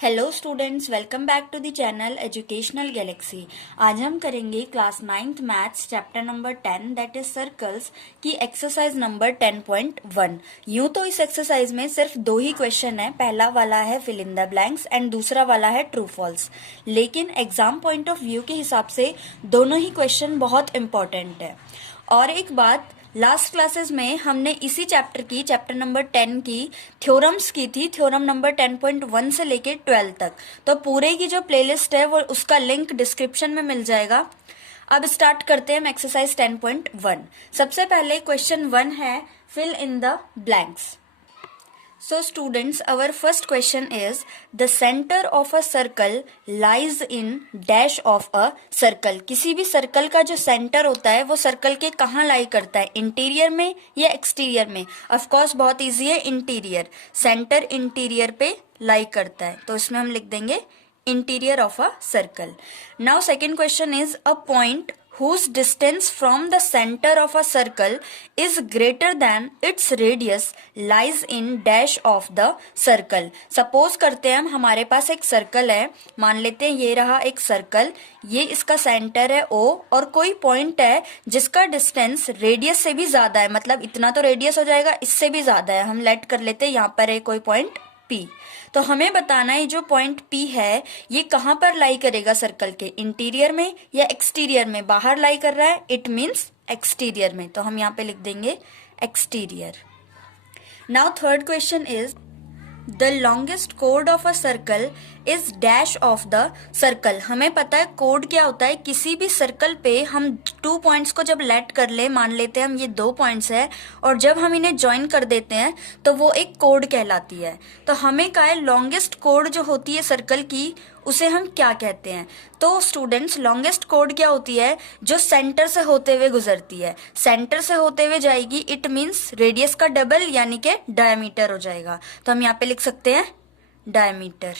Hello students, welcome back to the channel Educational Galaxy. आज हम करेंगे class 9th maths chapter number 10 that is circles की exercise number 10.1। यूं तो इस एक्सरसाइज में सिर्फ दो ही क्वेश्चन है, पहला वाला है fill in the blanks and दूसरा वाला है ट्रू फॉल्स। लेकिन एग्जाम पॉइंट ऑफ व्यू के हिसाब से दोनों ही क्वेश्चन बहुत इंपॉर्टेंट है। और एक बात, लास्ट क्लासेस में हमने इसी चैप्टर नंबर 10 की थ्योरम्स की थी, थ्योरम नंबर 10.1 से लेके 12 तक। तो पूरे की जो प्लेलिस्ट है वो उसका लिंक डिस्क्रिप्शन में मिल जाएगा। अब स्टार्ट करते हैं हम एक्सरसाइज 10.1। सबसे पहले क्वेश्चन 1 है fill in the blanks. So students, our first question is the center of a circle lies in dash of a circle। किसी भी सर्कल का जो सेंटर होता है वो सर्कल के कहाँ लाई करता है, इंटीरियर में या एक्सटीरियर में? ऑफ कोर्स बहुत इजी है, इंटीरियर। सेंटर इंटीरियर पे लाई करता है, तो इसमें हम लिख देंगे interior of a circle. Now second question is a point whose distance from the center of a circle is greater than its radius lies in dash of the circle। Suppose करते हैं हमारे पास एक सर्कल है, मान लेते हैं ये रहा एक सर्कल, ये इसका सेंटर है O और कोई पॉइंट है जिसका डिस्टेंस रेडियस से भी ज्यादा है, मतलब इतना तो रेडियस हो जाएगा, इससे भी ज्यादा है। हम लेट कर लेते हैं यहाँ पर है कोई पॉइंट P। तो हमें बताना है जो पॉइंट P है ये कहां पर लाई करेगा सर्कल के, इंटीरियर में या एक्सटीरियर में? बाहर लाई कर रहा है, इट मीन्स एक्सटीरियर में, तो हम यहाँ पे लिख देंगे exterior. Now third question is the longest code of a circle is dash of the circle. हमें पता है कोड क्या होता है। किसी भी सर्कल पे हम 2 पॉइंट्स को जब लेट कर ले, मान लेते हैं हम ये 2 पॉइंट्स है और जब हम इन्हें ज्वाइन कर देते हैं तो वो एक कोड कहलाती है। तो हमें क्या है, लॉन्गेस्ट कोड जो होती है सर्कल की उसे हम क्या कहते हैं? तो स्टूडेंट्स, लॉन्गेस्ट कोड क्या होती है? जो सेंटर से होते हुए गुजरती है, सेंटर से होते हुए जाएगी, इट मीन्स रेडियस का डबल यानी कि डायमीटर हो जाएगा। तो हम यहाँ पे लिख सकते हैं diameter.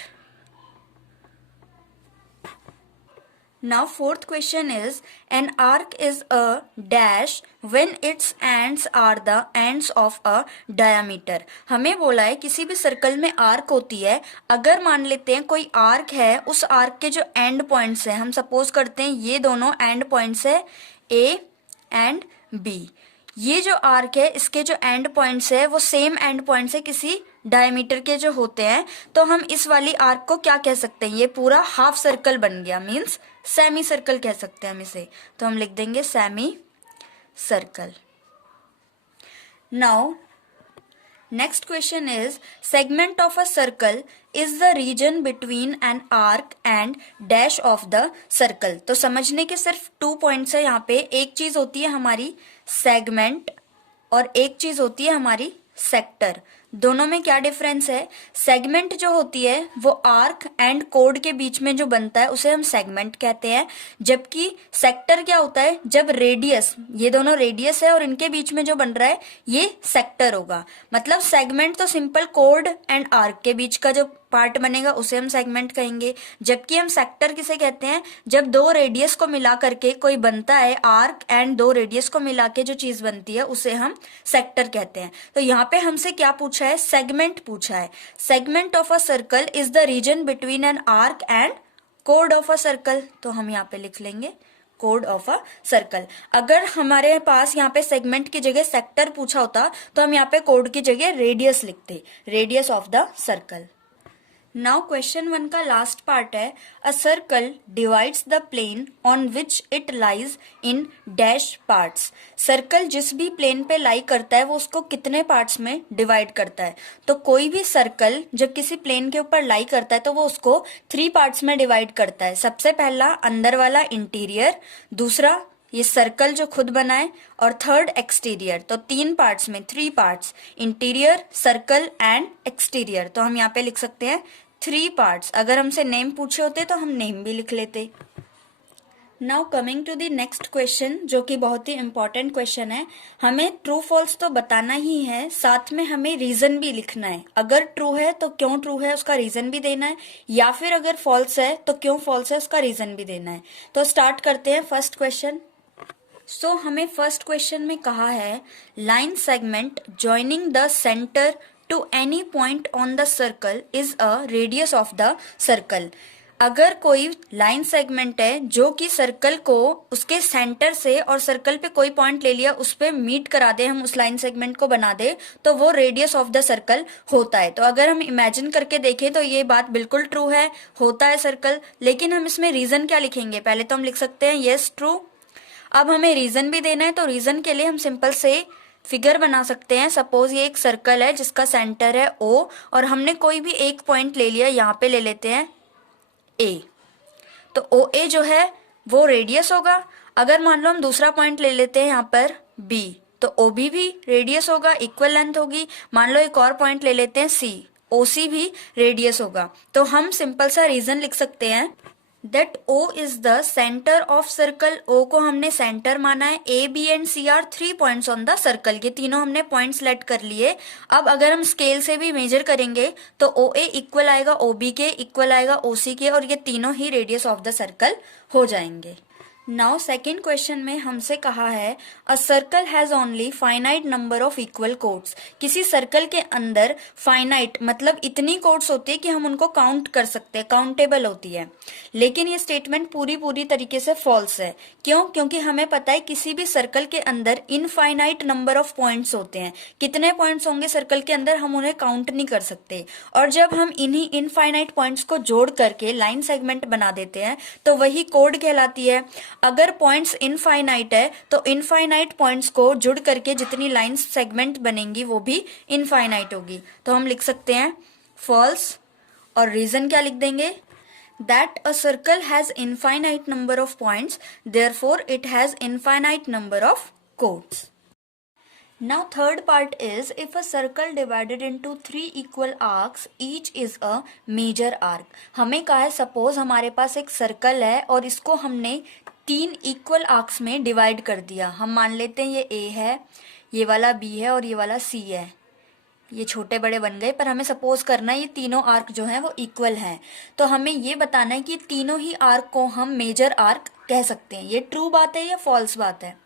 Now fourth question is an arc is a dash when its ends are the ends of a diameter। हमें बोला है किसी भी सर्कल में आर्क होती है, अगर मान लेते हैं कोई आर्क है, उस आर्क के जो एंड पॉइंट्स हैं, हम सपोज करते हैं ये दोनों एंड पॉइंट्स है A एंड B। ये जो आर्क है इसके जो एंड पॉइंट्स है वो सेम एंड पॉइंट्स है किसी डायमीटर के जो होते हैं, तो हम इस वाली आर्क को क्या कह सकते हैं? ये पूरा हाफ सर्कल बन गया, मीन्स सेमी सर्कल कह सकते हैं हम इसे, तो हम लिख देंगे semi circle. Now next question is segment of a circle is the region between an arc and dash of the circle. तो समझने के सिर्फ 2 पॉइंट्स है यहाँ पे। एक चीज होती है हमारी सेगमेंट और एक चीज होती है हमारी सेक्टर। दोनों में क्या डिफरेंस है? सेगमेंट जो होती है वो आर्क एंड कोड के बीच में जो बनता है उसे हम सेगमेंट कहते हैं, जबकि सेक्टर क्या होता है? जब रेडियस, ये दोनों रेडियस है और इनके बीच में जो बन रहा है ये सेक्टर होगा। मतलब सेगमेंट तो सिंपल कोड एंड आर्क के बीच का जो पार्ट बनेगा उसे हम सेगमेंट कहेंगे, जबकि हम सेक्टर किसे कहते हैं? जब 2 रेडियस को मिला करके कोई बनता है, आर्क एंड 2 रेडियस को मिला के जो चीज बनती है उसे हम सेक्टर कहते हैं। तो यहाँ पे हमसे क्या पूछा है? सेगमेंट पूछा है। Segment of a circle is the region between an arc and code of a circle. तो हम यहाँ पे लिख लेंगे कोड ऑफ अ सर्कल। अगर हमारे पास यहाँ पे सेगमेंट की जगह सेक्टर पूछा होता तो हम यहाँ पे कोड की जगह रेडियस लिखते, radius of the circle. Now question 1 का लास्ट पार्ट है a circle divides the plane on which it lies in dash parts. Circle जिस भी प्लेन पे लाई करता है वो उसको कितने पार्ट्स में डिवाइड करता है? तो कोई भी सर्कल जब किसी प्लेन के ऊपर लाई करता है तो वो उसको 3 पार्ट्स में डिवाइड करता है। सबसे पहला अंदर वाला इंटीरियर, दूसरा ये सर्कल जो खुद बनाए, और थर्ड एक्सटीरियर। तो 3 पार्ट्स में 3 parts, interior, circle and exterior. तो हम यहाँ पे लिख सकते हैं 3 पार्ट्स। अगर हमसे नेम पूछे होते तो हम नेम भी लिख लेते। Now coming to the next question, जो कि बहुत ही इंपॉर्टेंट क्वेश्चन है। हमें ट्रू फॉल्स तो बताना ही है, साथ में हमें रीजन भी लिखना है। अगर ट्रू है तो क्यों ट्रू है उसका रीजन भी देना है, या फिर अगर फॉल्स है तो क्यों फॉल्स है उसका रीजन भी देना है। तो स्टार्ट करते हैं फर्स्ट क्वेश्चन। हमें फर्स्ट क्वेश्चन में कहा है line segment joining the centre to any point on the circle is a radius of the circle. अगर कोई लाइन सेगमेंट है जो कि सर्कल को उसके सेंटर से और सर्कल पे कोई पॉइंट ले लिया उस पे मीट करा दे, हम उस लाइन सेगमेंट को बना दे, तो वो रेडियस ऑफ द सर्कल होता है। तो अगर हम इमेजिन करके देखें तो ये बात बिल्कुल ट्रू है, होता है सर्कल। लेकिन हम इसमें रीजन क्या लिखेंगे? पहले तो हम लिख सकते हैं यस ट्रू। अब हमें रीजन भी देना है, तो रीजन के लिए हम सिंपल से फिगर बना सकते हैं। सपोज ये एक सर्कल है जिसका सेंटर है O और हमने कोई भी एक पॉइंट ले लिया, यहाँ पे ले लेते हैं A, तो OA जो है वो रेडियस होगा। अगर मान लो हम दूसरा पॉइंट ले लेते हैं यहाँ पर B, तो OB भी रेडियस होगा, इक्वल लेंथ होगी। मान लो एक और पॉइंट ले लेते हैं C, OC भी रेडियस होगा। तो हम सिंपल सा रीजन लिख सकते हैं that O is the center of circle। O को हमने सेंटर माना है। A, B and C are 3 points on the circle। ये तीनों हमने पॉइंट सेलेक्ट कर लिए। अब अगर हम स्केल से भी मेजर करेंगे तो OA इक्वल आएगा OB के, इक्वल आएगा OC के, और ये तीनों ही रेडियस ऑफ द सर्कल हो जाएंगे। नाउ सेकेंड क्वेश्चन में हमसे कहा है a circle has only finite number of equal codes. किसी सर्कल के अंदर फाइनाइट मतलब इतनी कोड्स होती है कि हम उनको काउंट कर सकते हैं, काउंटेबल होती है। लेकिन ये स्टेटमेंट पूरी तरीके से फॉल्स है। क्यों? क्योंकि हमें पता है किसी भी सर्कल के अंदर इनफाइनाइट नंबर ऑफ पॉइंट्स होते हैं। कितने पॉइंट्स होंगे सर्कल के अंदर, हम उन्हें काउंट नहीं कर सकते। और जब हम इन्हीं इनफाइनाइट पॉइंट्स को जोड़ करके लाइन सेगमेंट बना देते हैं तो वही कोड कहलाती है। अगर पॉइंट्स इनफाइनाइट है तो इनफाइनाइट पॉइंट्स को जुड़ करके जितनी लाइन सेगमेंट बनेंगी वो भी इनफाइनाइट होगी। तो हम लिख सकते हैं फॉल्स, और रीजन क्या लिख देंगे? That a circle has infinite number of points, therefore it has infinite number of codes. Now third part is if a circle divided into 3 equal arcs each is a major arc। हमें कहा है suppose हमारे पास एक circle है और इसको हमने 3 इक्वल आर्क्स में डिवाइड कर दिया। हम मान लेते हैं ये A है, ये वाला B है और ये वाला C है। ये छोटे बड़े बन गए, पर हमें सपोज करना है ये तीनों आर्क जो हैं वो इक्वल हैं। तो हमें ये बताना है कि तीनों ही आर्क को हम मेजर आर्क कह सकते हैं। ये ट्रू बात है या फॉल्स बात है?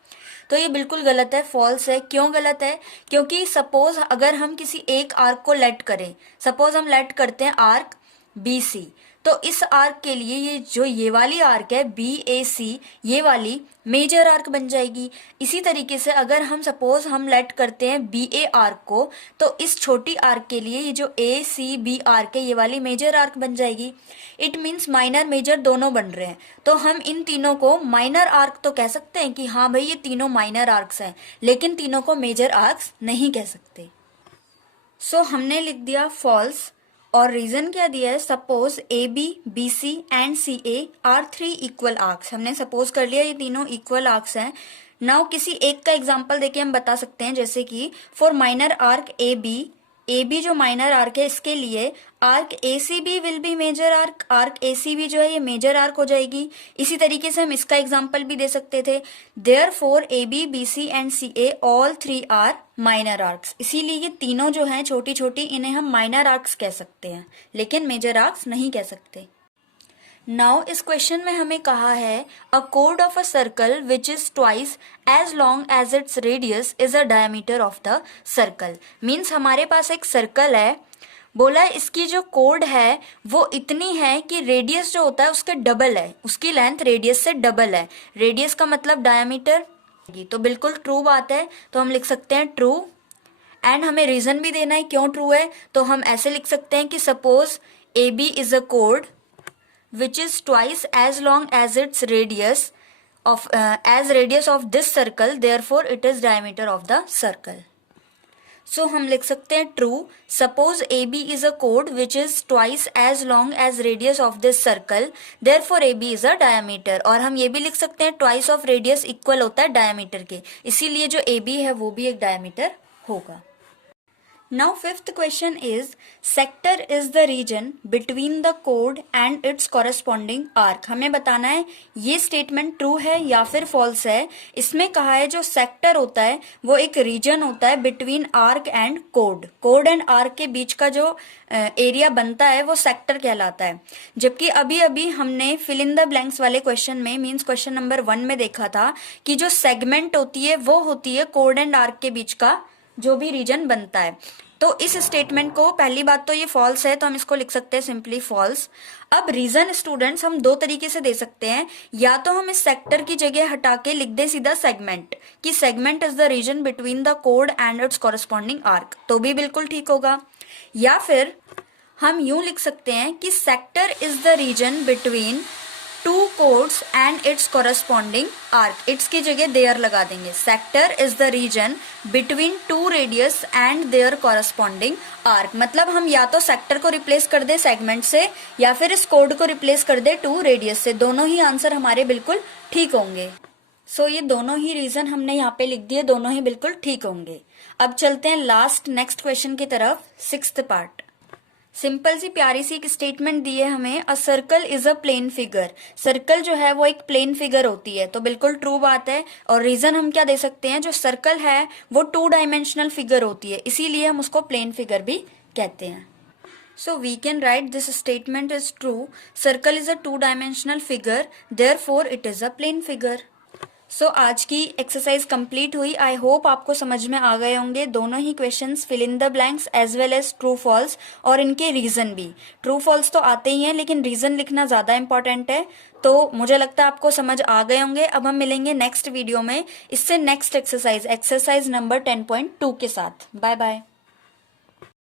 तो ये बिल्कुल गलत है, फॉल्स है। क्यों गलत है? क्योंकि सपोज अगर हम किसी एक आर्क को लेट करें, सपोज हम लेट करते हैं आर्क BC, तो इस आर्क के लिए ये वाली आर्क है BAC, ये वाली मेजर आर्क बन जाएगी। इसी तरीके से अगर हम सपोज हम लेट करते हैं BA आर्क को, तो इस छोटी आर्क के लिए ये जो ACB आर्क है ये वाली मेजर आर्क बन जाएगी। इट मीन्स माइनर मेजर दोनों बन रहे हैं। तो हम इन तीनों को माइनर आर्क तो कह सकते हैं कि हाँ भाई ये तीनों माइनर आर्क्स हैं, लेकिन तीनों को मेजर आर्क्स नहीं कह सकते। सो हमने लिख दिया फॉल्स, और रीजन क्या दिया है? Suppose AB, BC and CA are 3 equal arcs. हमने सपोज कर लिया ये तीनों इक्वल आर्क्स हैं। नाउ किसी एक का एग्जांपल देके हम बता सकते हैं, जैसे कि फॉर माइनर आर्क AB जो माइनर आर्क है इसके लिए arc ACB will be major arc, arc ACB जो है ये मेजर आर्क हो जाएगी। इसी तरीके से हम इसका एग्जांपल भी दे सकते थे, therefore AB, BC and CA all 3 are minor arcs. इसीलिए ये तीनों जो हैं छोटी छोटी, इन्हें हम माइनर आर्क्स कह सकते हैं, लेकिन मेजर आर्क्स नहीं कह सकते। नाउ इस क्वेश्चन में हमें कहा है अ कोड of a circle which is twice as long as its radius is a diameter of the circle. Means हमारे पास एक सर्कल है, बोला है इसकी जो कोड है वो इतनी है कि रेडियस जो होता है उसके डबल है, उसकी लेंथ रेडियस से डबल है। रेडियस का मतलब डायमीटर, तो बिल्कुल ट्रू बात है। तो हम लिख सकते हैं ट्रू, एंड हमें रीजन भी देना है क्यों ट्रू है। तो हम ऐसे लिख सकते हैं कि suppose AB is a code which is twice as long as its radius of this circle, therefore it is diameter of the circle। So हम लिख सकते हैं true, suppose AB is a chord which is twice as long as radius of this circle, therefore AB is a diameter। और हम ये भी लिख सकते हैं twice of radius equal होता है diameter के, इसीलिए जो AB है वो भी एक diameter होगा। Now fifth question is sector is the region between the chord and its corresponding arc। हमें बताना है ये स्टेटमेंट ट्रू है या फिर फॉल्स है। इसमें कहा है जो सेक्टर होता है वो एक रीजन होता है between arc and code. Code and arc के बीच का जो एरिया बनता है वो सेक्टर कहलाता है। जबकि अभी अभी हमने फिल इन द ब्लैंक्स वाले क्वेश्चन में मीन्स क्वेश्चन नंबर 1 में देखा था कि जो सेगमेंट होती है वो होती है कोड एंड आर्क के बीच का जो भी रीजन बनता है। तो इस स्टेटमेंट को, पहली बात तो ये फॉल्स है तो हम इसको लिख सकते हैं सिंपली फॉल्स। अब रीजन स्टूडेंट्स हम दो तरीके से दे सकते हैं, या तो हम इस सेक्टर की जगह हटा के लिख दे सीधा सेगमेंट, कि segment is the region between the code and its corresponding arc, तो भी बिल्कुल ठीक होगा। या फिर हम यूं लिख सकते हैं कि sector is the region between two chords and its corresponding arc, its की जगह देयर लगा देंगे। Sector is the region between two radius and their corresponding arc, मतलब हम या तो सेक्टर को रिप्लेस कर दे सेगमेंट से, या फिर इस कोड को रिप्लेस कर दे टू रेडियस से, दोनों ही आंसर हमारे बिल्कुल ठीक होंगे। सो ये दोनों ही रीजन हमने यहाँ पे लिख दिए, दोनों ही बिल्कुल ठीक होंगे। अब चलते हैं लास्ट नेक्स्ट क्वेश्चन की तरफ, 6th पार्ट। सिंपल सी प्यारी सी एक स्टेटमेंट दी है हमें, a circle is a plane figure. Circle जो है वो एक प्लेन फिगर होती है, तो बिल्कुल ट्रू बात है। और रीजन हम क्या दे सकते हैं, जो सर्कल है वो 2 डायमेंशनल फिगर होती है, इसीलिए हम उसको प्लेन फिगर भी कहते हैं। So we can write this statement is true. Circle is a 2-dimensional figure, therefore it is a plane figure. So आज की एक्सरसाइज कंप्लीट हुई। आई होप आपको समझ में आ गए होंगे दोनों ही questions, fill in the blanks as well as true false, और इनके रीजन भी। ट्रू फॉल्स तो आते ही हैं, लेकिन रीजन लिखना ज्यादा इंपॉर्टेंट है। तो मुझे लगता है आपको समझ आ गए होंगे। अब हम मिलेंगे नेक्स्ट वीडियो में इससे नेक्स्ट एक्सरसाइज नंबर 10.2 के साथ। Bye bye.